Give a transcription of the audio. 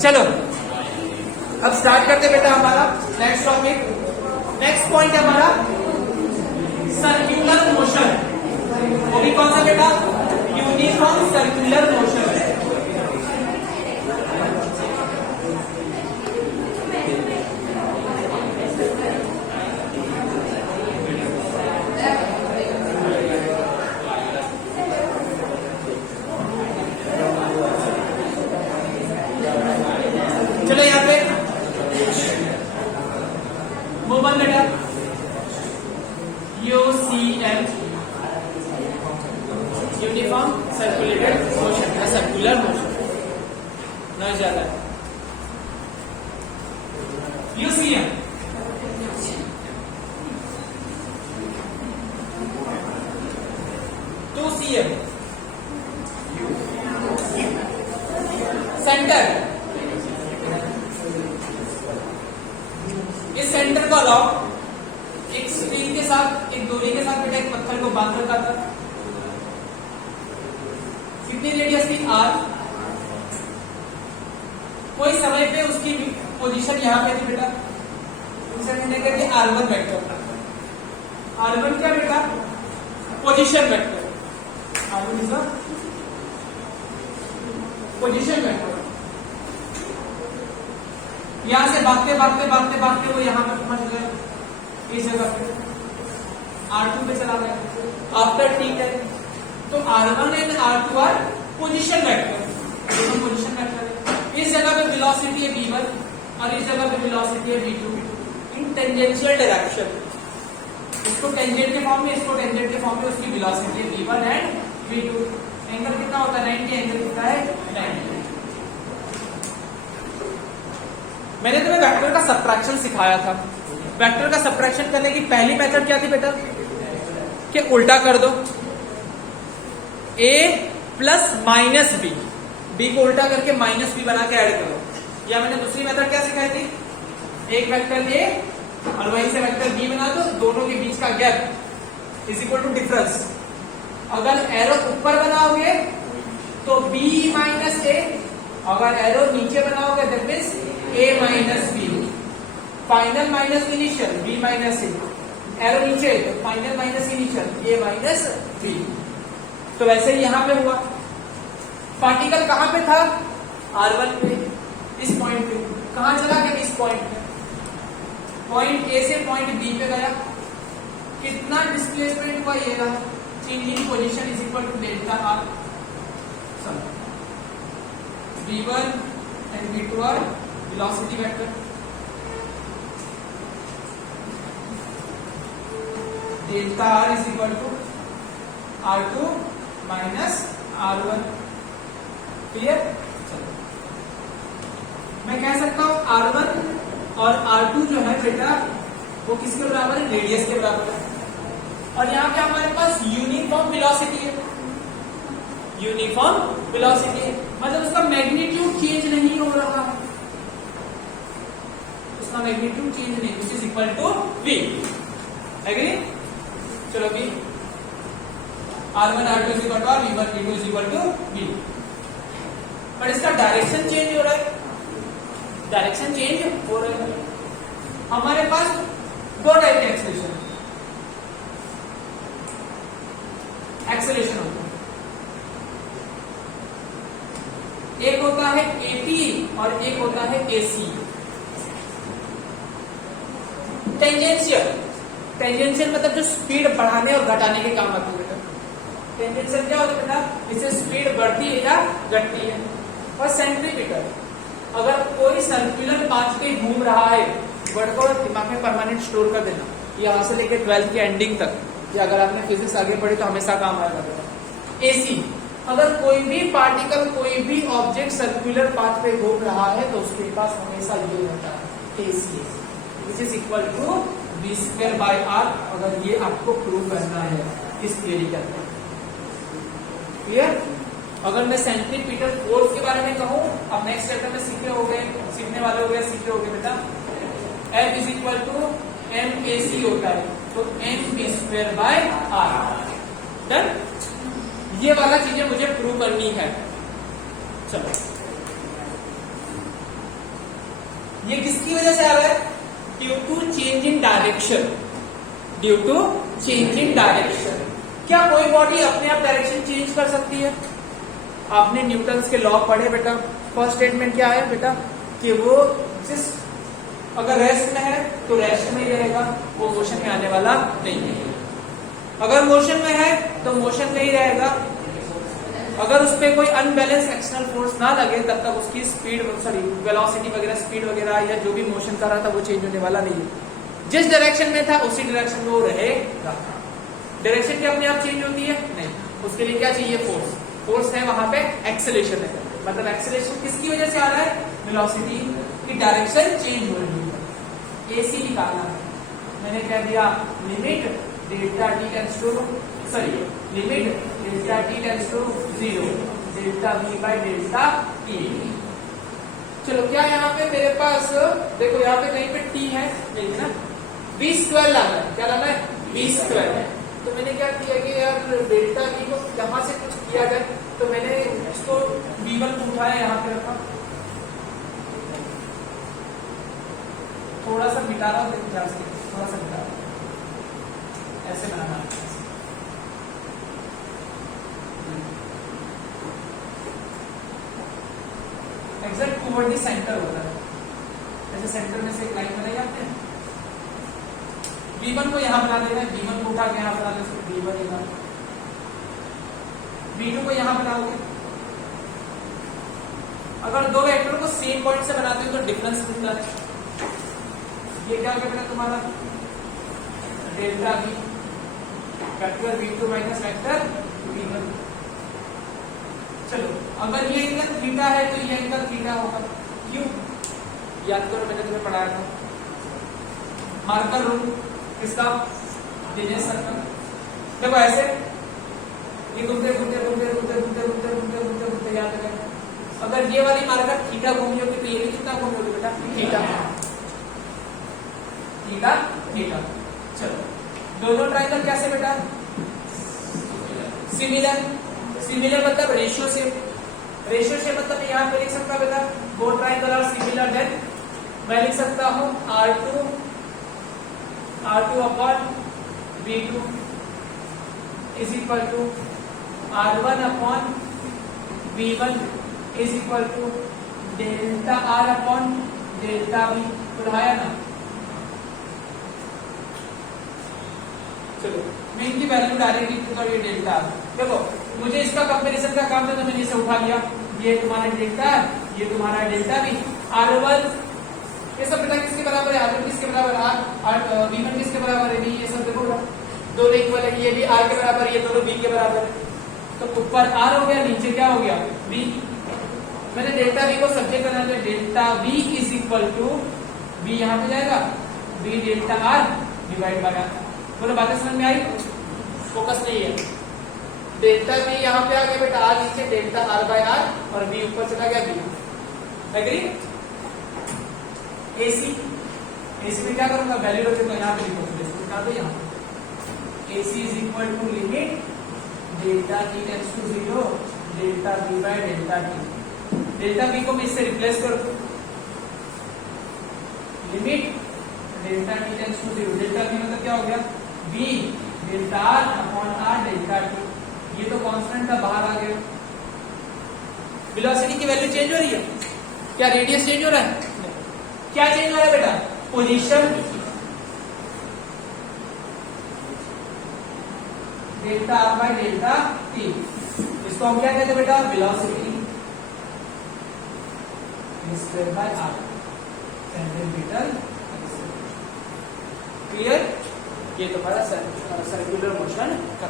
चलो अब स्टार्ट करते बेटा हमारा नेक्स्ट टॉपिक। नेक्स्ट पॉइंट है हमारा सर्कुलर मोशन। वो भी कौन सा बेटा? Uniform circular motion. चलो यहाँ पे मोबाइल बेटा UCM यूनिफॉर्म सर्कुलेटेड मोशन या सर्कुलर मोशन न ज्यादा है। UCM to CM centre. इस सेंटर को अलाउ एक स्ट्रिंग के साथ, एक डोरी के साथ बेटा एक पत्थर को बांध रखा था। कितनी रेडियस थी? R। कोई समय पे उसकी पोजीशन यहां पे थी बेटा, उसे हमने कह दिया R1 वेक्टर। R1 क्या बेटा? Position vector. R1 is the position vector. यहां से भागते भागते भागते भागते वो यहां पर पहुंच गए, इस जगह पे R2 पे चला गया। आफ्टर ठीक है, तो R1 and R2 are position vector, दोनों पोजीशन वेक्टर है। इस जगह पे वेलोसिटी है v1 और इस जगह पे वेलोसिटी है v2 इन टेंजेंशियल डायरेक्शन। इसको टेंजेंट के फॉर्म में, इसको टेंजेंट के फॉर्म में, उसकी वेलोसिटी है v1 एंड v2। एंगल कितना होता है? 90। एंगल कितना है? 90। मैंने तुम्हें वेक्टर का सबट्रैक्शन सिखाया था। वेक्टर का सबट्रैक्शन करने की पहली मेथड क्या थी बेटा? कि उल्टा कर दो, a प्लस माइनस बी को उल्टा करके माइनस बी बना के ऐड करो। या मैंने दूसरी मेथड क्या सिखाई थी? एक वेक्टर a और वहीं से वेक्टर b बना दो, दोनों के बीच का gap is equal to difference. अगर एरो ऊपर बनाओगे तो b माइनस a, अगर एरो नीचे बनाओगे that means a minus B. Final minus initial b minus a, arrow नीचे तो final minus initial a minus B. तो वैसे ही यहां पे हुआ। पार्टिकल कहां पे था? R1 पे, इस पॉइंट पे। कहां चला गया? इस पॉइंट पे। पॉइंट A से पॉइंट B पे गया। कितना डिस्प्लेसमेंट हुआ? ये रहा। Change in position is equal to delta R। v1 and v2 are velocity vector. Delta R is equal to R2 minus R1। Clear? मैं कह सकता हूं R1 और R2 जो है बेटा वो किसके बराबर है? रेडियस के बराबर है। और यहाँ पे हमारे पास यूनिफॉर्म वेलोसिटी है। यूनिफॉर्म वेलोसिटी है मतलब उसका मैग्नीट्यूड चेंज नहीं हो रहा है, उसका मैग्नीट्यूड चेंज नहीं, which is equal to v। Agree? चलो v R1 R2 is equal to R, v1 v2 is equal to v। पर इसका डायरेक्शन चेंज हो रहा है, डायरेक्शन चेंज हो रहा है। हमारे पास दो टाइप के एक्सेलरेशन होता है। एक होता है AP और एक होता है AC। टेंजेंशियल, टेंजेंशियल मतलब जो स्पीड बढ़ाने और घटाने के काम आती है बेटा। टेंजेंशियल क्या होता है बेटा? इससे स्पीड बढ़ती है या घटती है। और सेंट्रीपिटल, अगर कोई सर्कुलर पाथ पे घूम रहा है, वर्ड को दिमाग में परमानेंट स्टोर कर देना, यहां से लेकर 12th की एंडिंग तक, या अगर आपने फिजिक्स आगे पढ़ी तो हमेशा काम आएगा बेटा। AC, अगर कोई भी पार्टिकल, कोई भी ऑब्जेक्ट सर्कुलर पाथ पे घूम रहा है तो उसके पास हमेशा ये होता है AC, which is equal to v²/r। अगर ये आपको प्रूव करना है इस थियरी के अंदर। क्लियर? अगर मैं सेंट्रीपिटल फोर्स के बारे में कहूं, अब नेक्स्ट चैप्टर में सीखने वाले हो गए, सीखे हो गए बेटा। F is equal to MAC होता है, तो mv²/r। डन? ये वाला चीजें मुझे प्रूव करनी है। चलो ये किसकी वजह से आ रहा है? Due to change in direction, due to change in direction. क्या कोई बॉडी अपने आप डायरेक्शन चेंज कर सकती है? आपने न्यूटन्स के लॉ पढ़े बेटा। फर्स्ट स्टेटमेंट क्या है बेटा कि वो जिस अगर रेस्ट में है तो रेस्ट में ही रहेगा, वो मोशन में आने वाला नहीं है। अगर मोशन में है तो मोशन में ही रहेगा। अगर उस पर कोई अनबैलेंस एक्सटर्नल फोर्स ना लगे तब तक उसकी स्पीड वेलोसिटी वगैरह स्पीड वगैरह या जो भी मोशन कर रहा था वो चेंज होने वाला नहीं है। जिस डायरेक्शन में था उसी डायरेक्शन में वो रहेगा। डायरेक्शन क्या अपने आप चेंज होती है? नहीं। उसके लिए क्या चाहिए? फोर्स। फोर्स है वहां पे एक्सेलेरेशन है, मतलब एक्सेलेरेशन किसकी वजह से आ रहा है? वेलोसिटी की डायरेक्शन चेंज हो रही है। एसी निकालना है। मैंने क्या दिया? Limit delta t tends to limit delta t tends to 0 delta v by delta t. चलो क्या यहाँ पे मेरे पास देखो, यहाँ पे कहीं पे टी है नहीं है ना, v स्क्वायर लाना है। क्या लाना है? v स्क्वायर है। तो मैंने क्या किया कि यार डेल्टा v को यहाँ से कुछ किया जाए, तो मैंने इसको v1 को उठाया, यहाँ पे रखा, थोड़ा सा मिटा रहा हूँ, थोड़ा सा मिटा रहा हूँ, ऐसे बनाना है। एग्जैक्ट टुवर्ड द सेंटर होता है, ऐसे सेंटर में से एक लाइन बनाई जाते हैं। v1 को यहां बना देना है, v1 को उठा के यहां बना देते हैं, v1 यहां, v2 को यहां बनाओगे। अगर दो वेक्टर को सेम पॉइंट से बनाते हो तो डिफरेंस मिलता है। ये क्या हो गया तुम्हारा? Delta v vector v2 minus vector v1। चलो अगर ये एंगल थीटा है तो ये एंगल थीटा होगा। क्यों? याद करो, मैंने तुम्हें पढ़ाया था मार्कर रूल किसका? दिनेश सर का। देखो ऐसे ये घूमते घूमते घूमते घूमते घूमते घूमते घूमते घूमते घूमते याद करें। अगर ये वाली मार्कर थीटा घूमी होगी तो ये भी कितना घूमी होगी बेटा? Theta theta theta. चलो दोनों ट्रायंगल कैसे बेटा? सिमिलर। सिमिलर मतलब रेशियो से, रेशियो से मतलब यहाँ पे लिख सकता हूँ बेटा both triangle are similar, then मैं लिख सकता हूँ R2 upon V2 is equal to R1 upon V1 is equal to delta R upon delta V। बढ़ाया ना? चलो मैं इनकी वैल्यू डायरेक्ट लिख दूंगा, ये डेल्टा। देखो मुझे इसका कंपैरिजन का काम था तो मैंने इसे उठा लिया। ये तुम्हारा डेल्टा, ये तुम्हारा डेल्टा भी। R1 ये सब बेटा किसके बराबर है? R1 किसके बराबर है? V1 किसके बराबर है? V। ये सब देखो दोनों इक्वल है, ये भी R के बराबर है, ये दोनों V के बराबर है। तो ऊपर R हो गया, नीचे क्या हो गया? V। मैंने डेल्टा V को सब्जेक्ट बना लिया, delta V is equal to V यहाँ पे जाएगा V delta R divide by R। बोलो बातें समझ में आई? फोकस नहीं है। डेल्टा V यहाँ पे आ गया बेटा, R नीचे डेल्टा R बाय R और V ऊपर चला गया V। एग्री? AC में क्या करूंगा? वैल्यू रख दूंगा यहाँ पे, लिखा दो यहाँ। AC is equal to limit delta T tends to 0 delta V by delta T। Delta V को मैं इससे रिप्लेस कर दूं, limit delta T tends to 0 delta V मतलब क्या हो गया? V delta R upon R delta T। ये तो कांस्टेंट था, बाहर आ गया। वेलोसिटी की वैल्यू चेंज हो रही है क्या? रेडियस चेंज हो रहा है? क्या चेंज हो रहा है बेटा? Position. Delta R bye delta T, इसको हम क्या कहते हैं बेटा? Velocity square by R centimetre. Clear? ये तो बड़ा सर्कुलर मोशन का